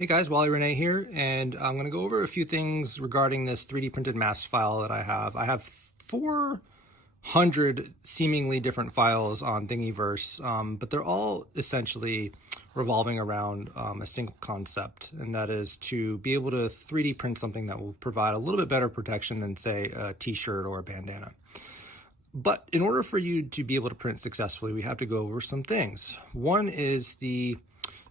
Hey guys, Wally Renee here, and I'm going to go over a few things regarding this 3D printed mask file that I have. I have 400 seemingly different files on Thingiverse, but they're all essentially revolving around a single concept, and that is to be able to 3D print something that will provide a little bit better protection than, say, a t-shirt or a bandana. But in order for you to be able to print successfully, we have to go over some things. One is the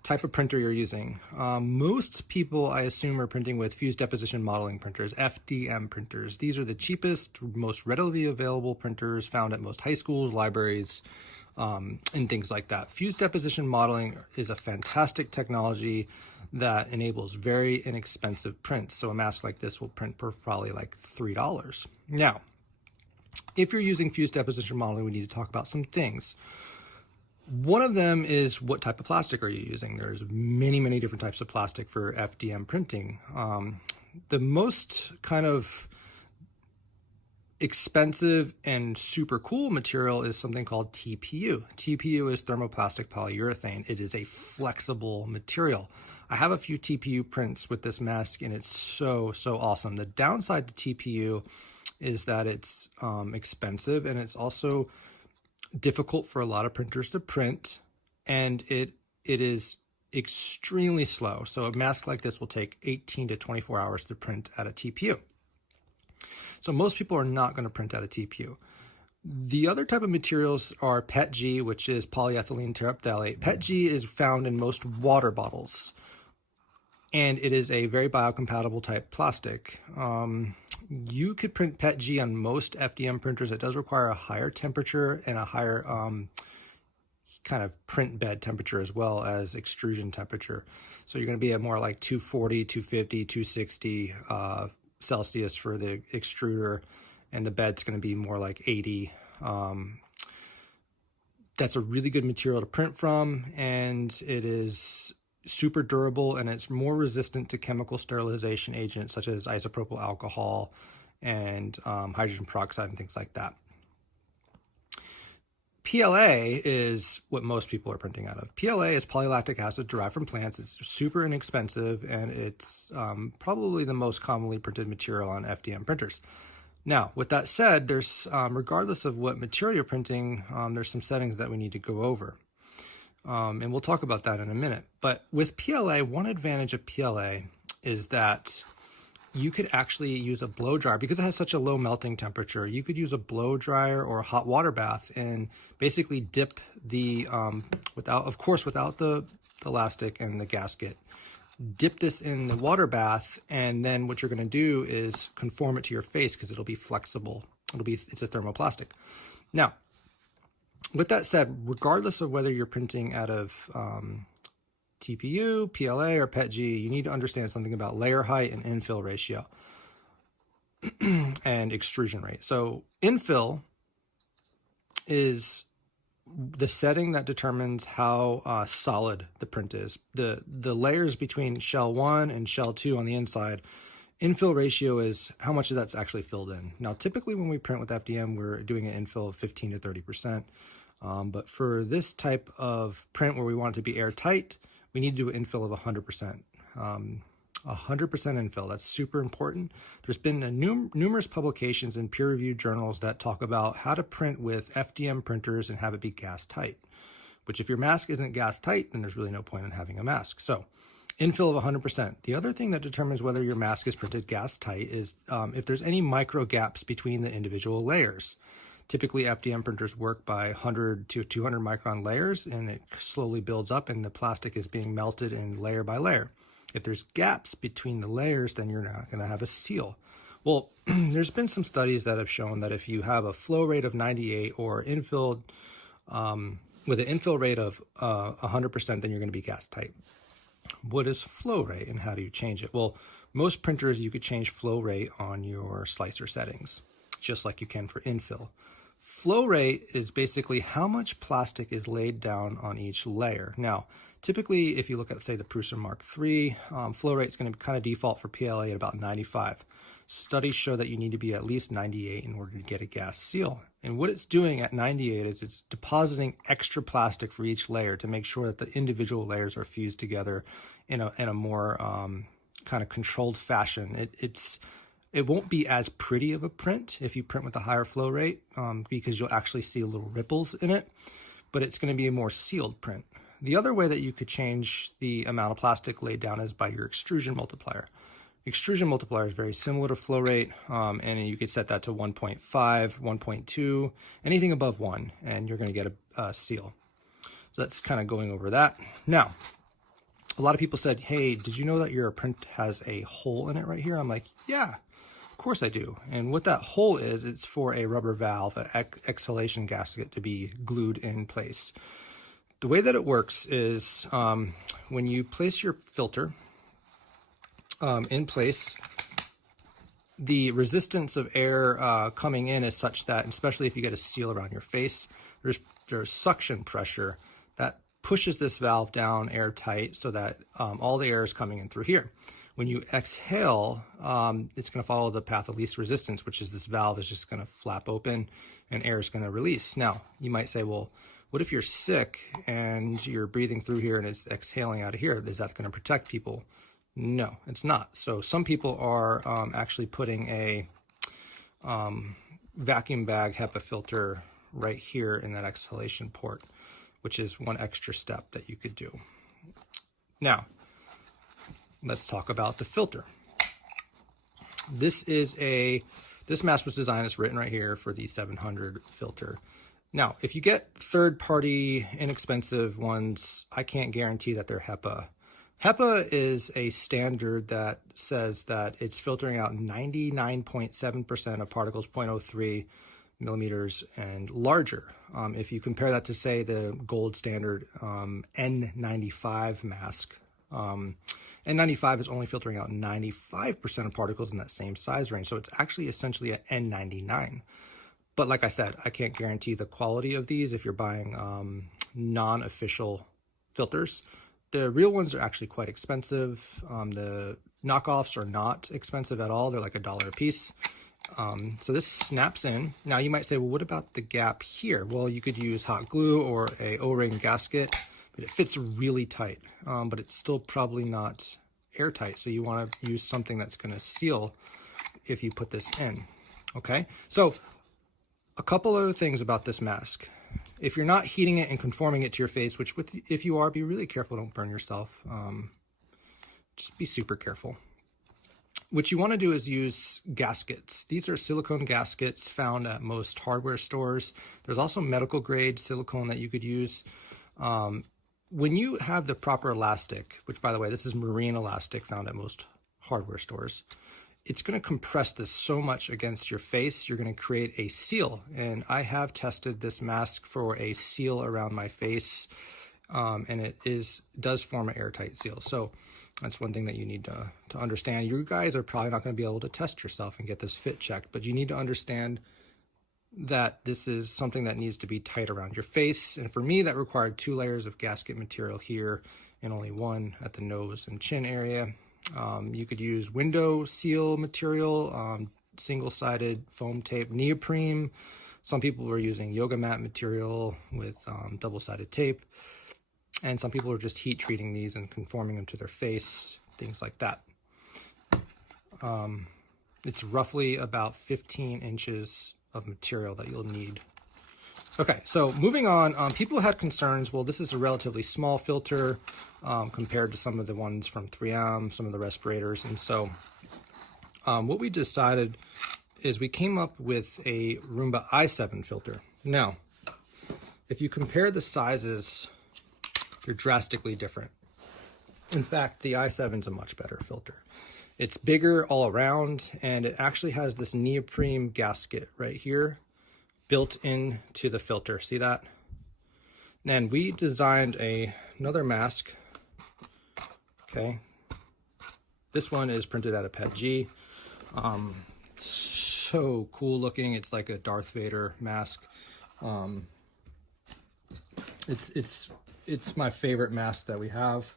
type of printer you're using. Most people, I assume, are printing with fused deposition modeling printers, FDM printers. These are the cheapest, most readily available printers found at most high schools, libraries, and things like that. Fused deposition modeling is a fantastic technology that enables very inexpensive prints. So a mask like this will print for probably like $3. Now, if you're using fused deposition modeling, we need to talk about some things. One of them is what type of plastic are you using? There's many different types of plastic for FDM printing. The most kind of expensive and super cool material is something called TPU. TPU is thermoplastic polyurethane. It is a flexible material. I have a few TPU prints with this mask and it's so awesome. The downside to TPU is that it's expensive, and it's also difficult for a lot of printers to print, and it is extremely slow. So a mask like this will take 18 to 24 hours to print at a TPU. So most people are not going to print at a TPU. The other type of materials are PETG, which is polyethylene terephthalate. PETG is found in most water bottles, and it is a very biocompatible type plastic. You could print PETG on most FDM printers. It does require a higher temperature and a higher kind of print bed temperature as well as extrusion temperature. So you're going to be at more like 240, 250, 260 Celsius for the extruder, and the bed's going to be more like 80. That's a really good material to print from, and it is super durable, and it's more resistant to chemical sterilization agents such as isopropyl alcohol and hydrogen peroxide and things like that. PLA is what most people are printing out of. PLA is polylactic acid derived from plants. It's super inexpensive, and it's probably the most commonly printed material on FDM printers. Now, with that said, there's regardless of what material you're printing, there's some settings that we need to go over. And we'll talk about that in a minute. But with PLA, one advantage of PLA is that you could actually use a blow dryer. Because it has such a low melting temperature, you could use a blow dryer or a hot water bath and basically dip the, without the elastic and the gasket, dip this in the water bath, and then what you're going to do is conform it to your face because it'll be flexible. It's a thermoplastic. Now, with that said, regardless of whether you're printing out of TPU, PLA, or PETG, you need to understand something about layer height and infill ratio and extrusion rate. So infill is the setting that determines how solid the print is. The layers between shell 1 and shell 2 on the inside, infill ratio is how much of that's actually filled in. Now, typically when we print with FDM, we're doing an infill of 15 to 30%. But for this type of print where we want it to be airtight, we need to do an infill of 100%. 100% infill, that's super important. There's been numerous publications in peer-reviewed journals that talk about how to print with FDM printers and have it be gas tight, which if your mask isn't gas tight, then there's really no point in having a mask. So infill of 100%. The other thing that determines whether your mask is printed gas tight is if there's any micro gaps between the individual layers. Typically, FDM printers work by 100 to 200 micron layers, and it slowly builds up, and the plastic is being melted in layer by layer. If there's gaps between the layers, then you're not going to have a seal. Well, there's been some studies that have shown that if you have a flow rate of 98 or infilled with an infill rate of 100%, then you're going to be gas tight. What is flow rate, and how do you change it? Well, most printers, you could change flow rate on your slicer settings, just like you can for infill. Flow rate is basically how much plastic is laid down on each layer. Now, Typically, if you look at, say, the Prusa Mark III, flow rate is going to kind of default for PLA at about 95. Studies show that you need to be at least 98 in order to get a gas seal. And what it's doing at 98 is it's depositing extra plastic for each layer to make sure that the individual layers are fused together in a more kind of controlled fashion. It won't be as pretty of a print if you print with a higher flow rate because you'll actually see little ripples in it, but it's going to be a more sealed print. The other way that you could change the amount of plastic laid down is by your extrusion multiplier. Extrusion multiplier is very similar to flow rate, and you could set that to 1.5, 1.2, anything above 1, and you're going to get a seal. So that's kind of going over that. Now, a lot of people said, hey, did you know that your print has a hole in it right here? I'm like, yeah, of course I do. And what that hole is, it's for a rubber valve, an exhalation gasket to be glued in place. The way that it works is when you place your filter in place, the resistance of air coming in is such that, especially if you get a seal around your face, there's suction pressure that pushes this valve down airtight so that all the air is coming in through here. When you exhale, it's going to follow the path of least resistance, which is this valve is just going to flap open and air is going to release. Now, you might say, well, what if you're sick and you're breathing through here and it's exhaling out of here? Is that going to protect people? No, it's not. So some people are actually putting a vacuum bag HEPA filter right here in that exhalation port, which is one extra step that you could do. Now, let's talk about the filter. This mask was designed, it's written right here, for the 700 filter. Now, if you get third-party, inexpensive ones, I can't guarantee that they're HEPA. HEPA is a standard that says that it's filtering out 99.7% of particles 0.03 millimeters and larger. If you compare that to, say, the gold standard N95 mask, N95 is only filtering out 95% of particles in that same size range. So it's actually essentially an N99. But like I said, I can't guarantee the quality of these if you're buying non-official filters. The real ones are actually quite expensive. The knockoffs are not expensive at all. They're like $1 a piece. So this snaps in. Now you might say, well, what about the gap here? Well, you could use hot glue or a O-ring gasket, but it fits really tight, but it's still probably not airtight. So you want to use something that's going to seal if you put this in. Okay, so a couple other things about this mask. If you're not heating it and conforming it to your face, which if you are, be really careful, don't burn yourself. Just be super careful. What you want to do is use gaskets. These are silicone gaskets found at most hardware stores. There's also medical grade silicone that you could use. When you have the proper elastic, which by the way, this is marine elastic found at most hardware stores, it's going to compress this so much against your face, you're going to create a seal. And I have tested this mask for a seal around my face, and it does form an airtight seal. So that's one thing that you need to understand. You guys are probably not going to be able to test yourself and get this fit checked, but you need to understand that this is something that needs to be tight around your face. And for me, that required 2 layers of gasket material here and only 1 at the nose and chin area. You could use window seal material, single-sided foam tape, neoprene. Some people were using yoga mat material with double-sided tape. And some people are just heat treating these and conforming them to their face, things like that. It's roughly about 15 inches of material that you'll need. Okay, so moving on, people had concerns, well, this is a relatively small filter compared to some of the ones from 3M, some of the respirators. And so what we decided is we came up with a Roomba i7 filter. Now, if you compare the sizes, they're drastically different. In fact, the i7 is a much better filter. It's bigger all around, and it actually has this neoprene gasket right here built into the filter. See that? And we designed another mask. Okay. This one is printed out of PETG. So cool looking. It's like a Darth Vader mask. It's it's my favorite mask that we have.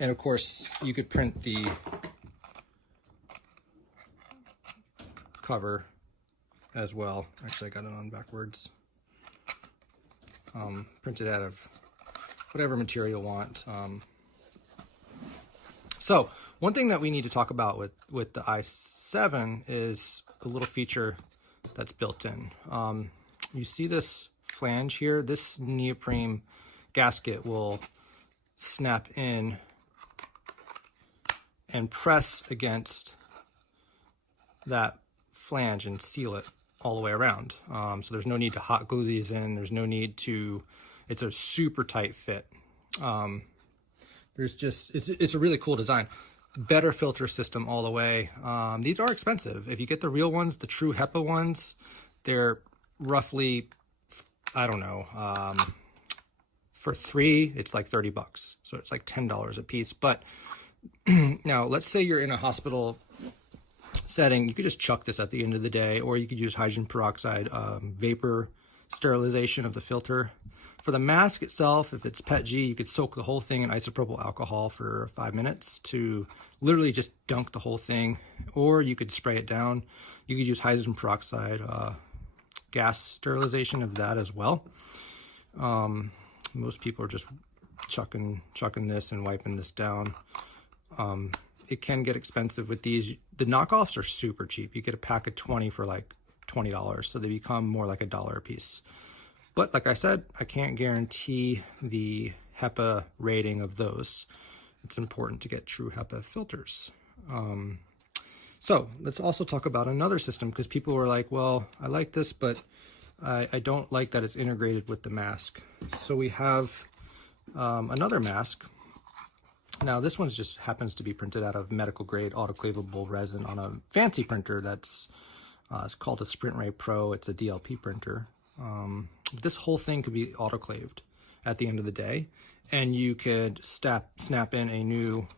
And of course, you could print the cover as well. Actually, I got it on backwards. Print it out of whatever material you want. So one thing that we need to talk about with the i7 is a little feature that's built in. You see this flange here? This neoprene gasket will snap in and press against that flange and seal it all the way around. So there's no need to hot glue these in. There's no need to, it's a super tight fit. There's just, it's a really cool design. Better filter system all the way. These are expensive. If you get the real ones, the true HEPA ones, they're roughly, I don't know, for 3, it's like $30. So it's like $10 a piece. But now let's say you're in a hospital setting, you could just chuck this at the end of the day, or you could use hydrogen peroxide vapor sterilization of the filter. For the mask itself, if it's PETG, you could soak the whole thing in isopropyl alcohol for 5 minutes to literally just dunk the whole thing, or you could spray it down. You could use hydrogen peroxide gas sterilization of that as well. Most people are just chucking this and wiping this down. It can get expensive with these. The knockoffs are super cheap. You get a pack of 20 for like $20, so they become more like $1 a piece. But like I said, I can't guarantee the HEPA rating of those. It's important to get true HEPA filters. So let's also talk about another system, because people were like, well, I like this, but I don't like that it's integrated with the mask. So we have another mask. Now this one just happens to be printed out of medical grade autoclavable resin on a fancy printer that's it's called a Sprint Ray Pro. It's a DLP printer. This whole thing could be autoclaved at the end of the day, and you could snap in a new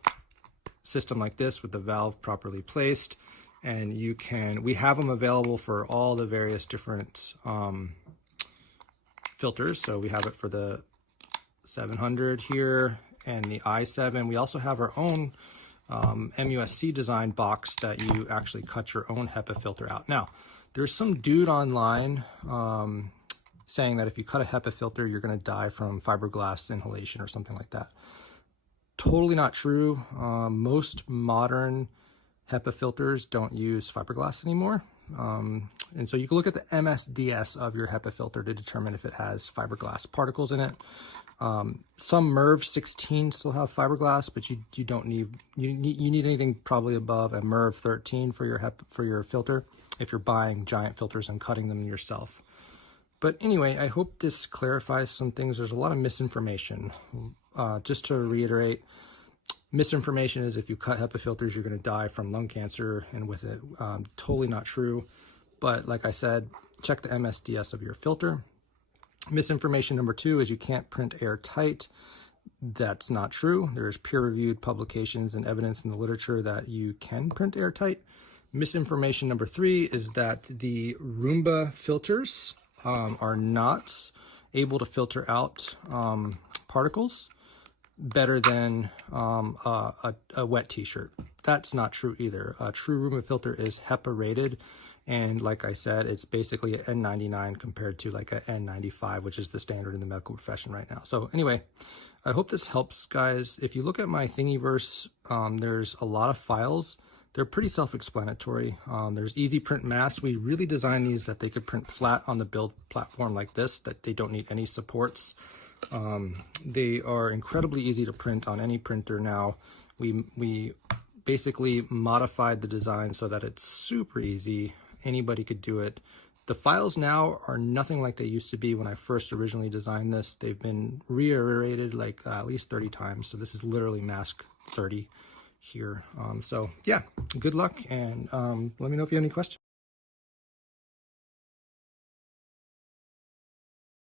system like this with the valve properly placed, and we have them available for all the various different filters. So we have it for the 700 here and the i7. We also have our own MUSC design box that you actually cut your own HEPA filter out. Now, there's some dude online saying that if you cut a HEPA filter, you're going to die from fiberglass inhalation or something like that. Totally not true. Most modern HEPA filters don't use fiberglass anymore. And so you can look at the MSDS of your HEPA filter to determine if it has fiberglass particles in it. Some MERV 16 still have fiberglass, but you don't need, you need anything probably above a MERV 13 for your filter if you're buying giant filters and cutting them yourself. But anyway, I hope this clarifies some things. There's a lot of misinformation. Just to reiterate, misinformation is if you cut HEPA filters, you're going to die from lung cancer, and with it, totally not true. But like I said, check the MSDS of your filter. Misinformation number 2 is you can't print airtight. That's not true. There's peer-reviewed publications and evidence in the literature that you can print airtight. Misinformation number 3 is that the Roomba filters are not able to filter out particles better than a wet t-shirt. That's not true either. A true Roomba filter is HEPA rated, and like I said, it's basically an N99 compared to like a N95, which is the standard in the medical profession right now. So anyway, I hope this helps, guys. If you look at my Thingiverse, there's a lot of files. They're pretty self-explanatory. There's easy print masks. We really designed these that they could print flat on the build platform like this, that they don't need any supports. They are incredibly easy to print on any printer now. We basically modified the design so that it's super easy. Anybody could do it. The files now are nothing like they used to be when I first originally designed this. They've been reiterated like at least 30 times. So this is literally mask 30 here. So yeah, good luck, and let me know if you have any questions.